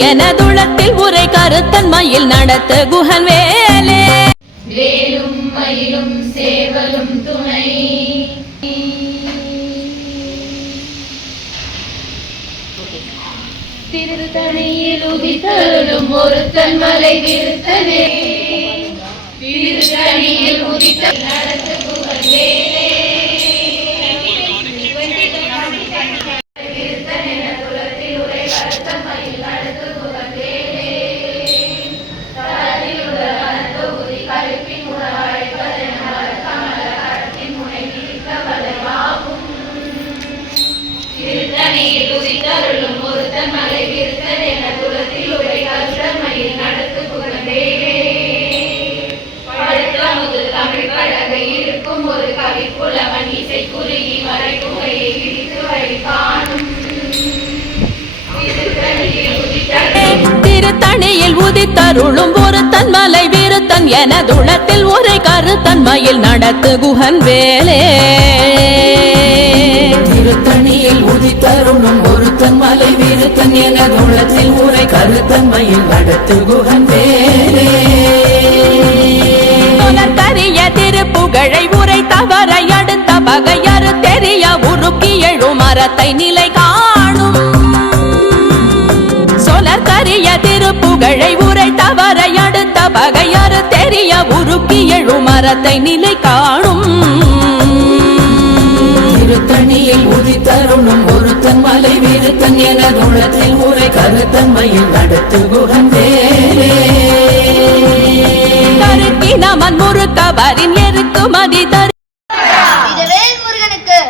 எனதுளத்தில் உரை கருத்தன் மயில் நடத்த குஹன் வேலே வேலும் மயிலும் சேவலும் துணை. திருத்தணியில் உதித்தருளும் ஒருத்தன் மலை திருத்தனே திருத்தணியில் உதித்த நடத்து புகழே திருத்தணியில் உதித்தருளும் ஒருத்தன் மலை விருத்தன் எனதுளத்தில் ஒரே கருத்தன்மையில் நடத்து குகன் வேலே. தருணம் ஒருத்தன் மலை வீருத்தன் என குளத்தில் ஊரை கருத்தன்மையில் நடத்து குகன் வேலே கரிய திருப்புகழை உரை தவறை அடுத்த பகையறு தெரிய உருக்கி எழும் மரத்தை நிலை காணும். சொலர் கரிய திருப்புகழை உரை தவறை அடுத்த பகையறு தெரிய உருக்கி எழும் மரத்தை நிலை காணும். திருத்தணியில் உதித்தருளும் ஒருத்தன் மலை விருத்தன் என உள்ளத்தில் உரை கருத்தன்மையில் நடத்து கருக்கி நமன் முறுக்கவரின் எருக்கு மதி தரு முருகனுக்கு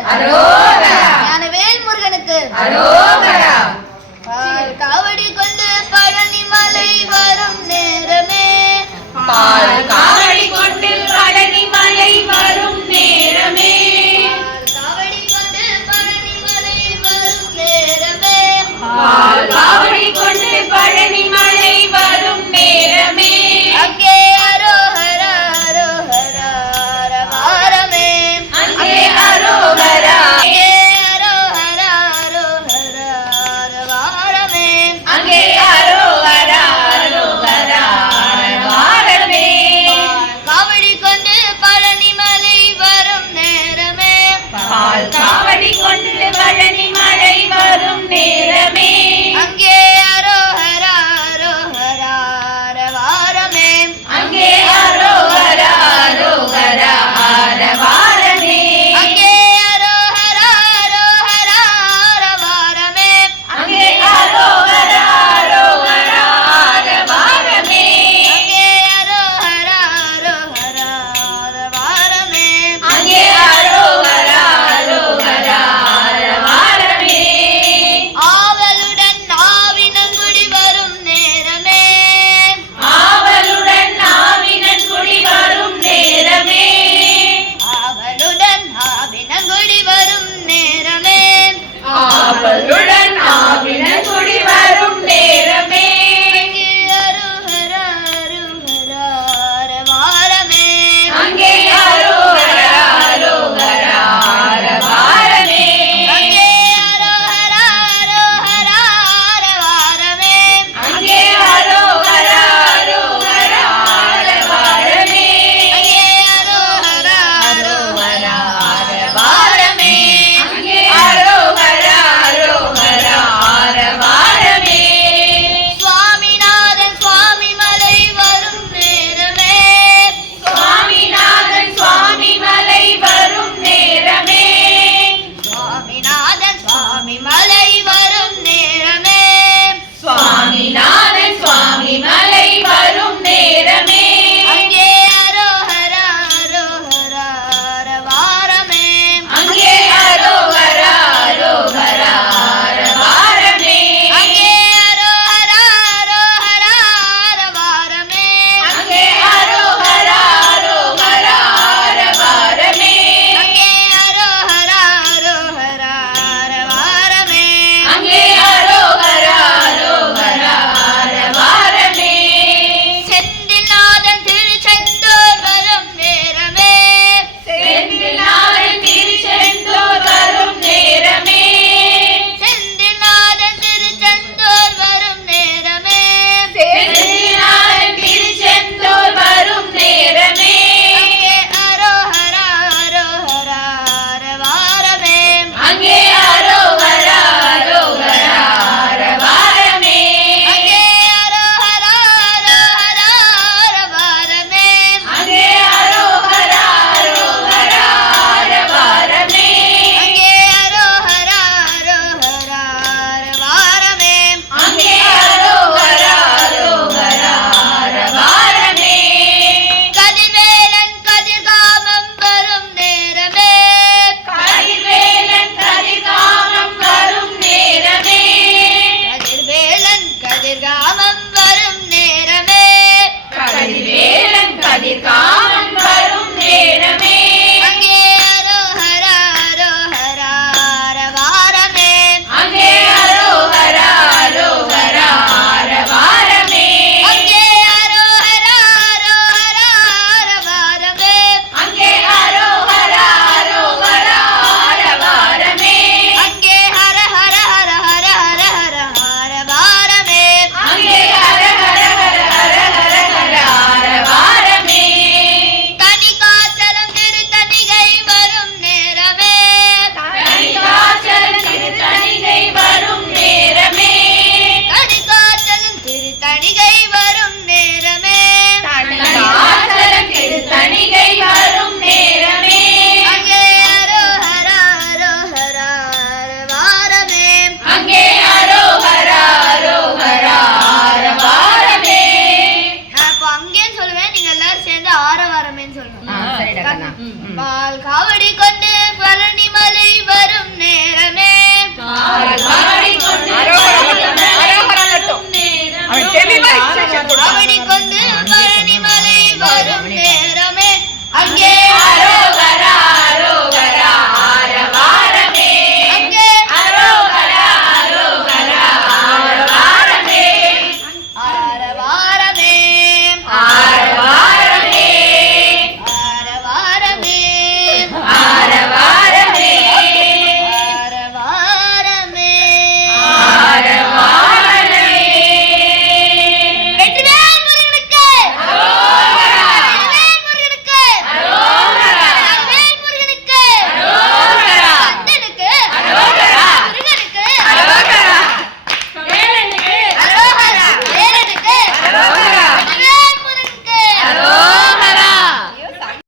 பால் காவடி கொண்டு பழனி மலை வரும் நேரமே. பால்